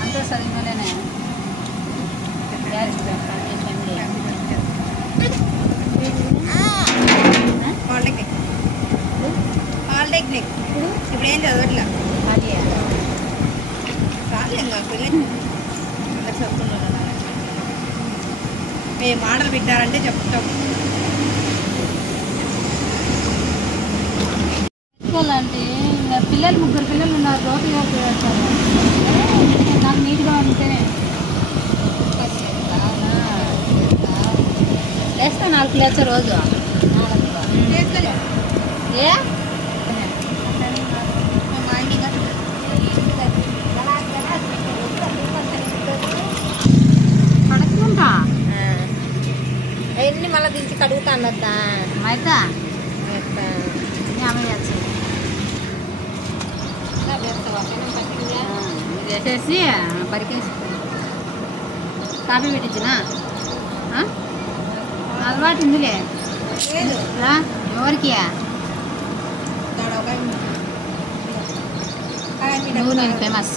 అంతే చదివినోలేనే పాలిటెక్నిక్ ఇప్పుడు ఏం చదవట్లా రాలేంగా పిల్లలు అందరు చదువుతున్నారు ఏ మాటలు పెట్టారంటే చెప్తాం అంటే ఇంకా పిల్లలు 3 పిల్లలు ఉన్నారు రోజు నాకు నీట్గా ఉంటే వేస్తా 4 లేచా రోజు ఏ కడుక్కుంటా అవన్నీ మళ్ళీ దించి కడుగుతా అన్నద్దా అయితే ఆమె వేసేసి పరికేసి కాఫీ పెట్టించిన అలవాటు ఉందిలే ఎవరికి నువ్వు నేను ఫేమస్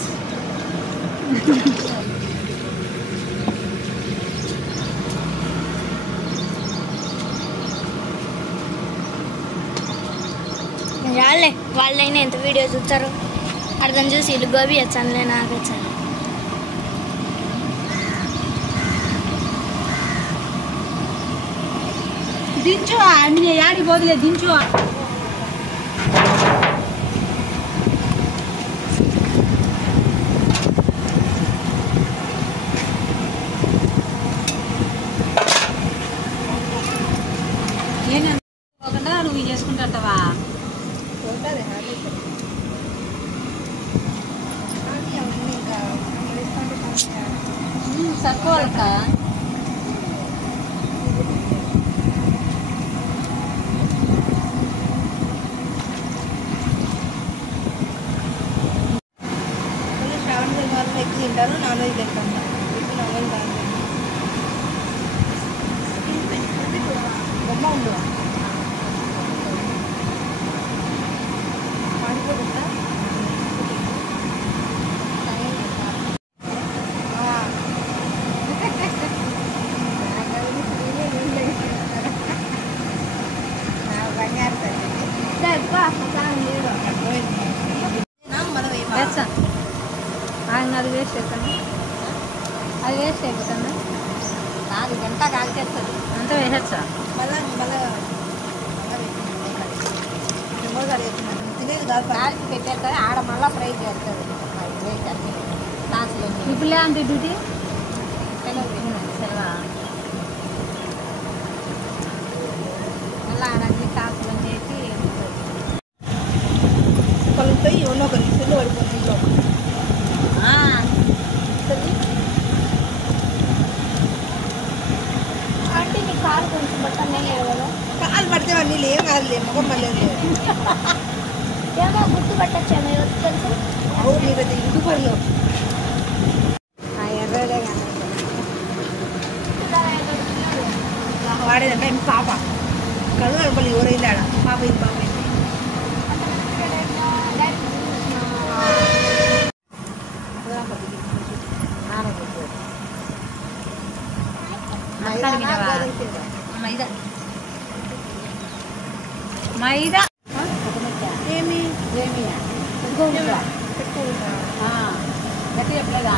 వాళ్ళే వాళ్ళైనా ఎంత వీడియో చూస్తారు అర్థం చూసి ఇల్లు గోబీ వచ్చానులే నాకు వచ్చాను దించు యాడికి పోదులే దించు ఏనా నువ్వు చేసుకుంటావా సరిపోవాలక్క ఎగ్ తింటారు నాన్ వెజ్ తింటాం నాన్ వెజ్ బొమ్మ ఉండు మాడిపోతుందా అది వేస్ట్ అయిపోతుంది అది వేస్ట్ అయిపోతుంది కాదు గంట కాల్చేస్తుంది అంతా వేసచ్చా మళ్ళీ తినేది కాదు కాల్చి పెట్టేస్తారు ఆడ మళ్ళీ ఫ్రై చేస్తారు ఇప్పుడు లేదంటే డ్యూటీ సెలవా మళ్ళీ ఆడన్ని కాసులు చేసి కలుగుతాయి ఎవరో ఒకరి పిల్లు పడిపోతుంది ఇంట్లో అంటే నీ కాలు కొంచెం బట్టనే లేవు కదా కాలు పడితే అన్నీ లేవు కాదులే మొగం మళ్ళీ ఏమో గుర్తుపట్టచ్చేమో ఎవరు తెలుసు అవును నీకు అది ఇంటి పడలేవు ఎర్రదే వాడేదంటే పాప కళ్ళు కనపల్లి ఎవరైంది ఆడ పాప ఇది పాప మైదా ఏమి గట్టి చెప్పలేదా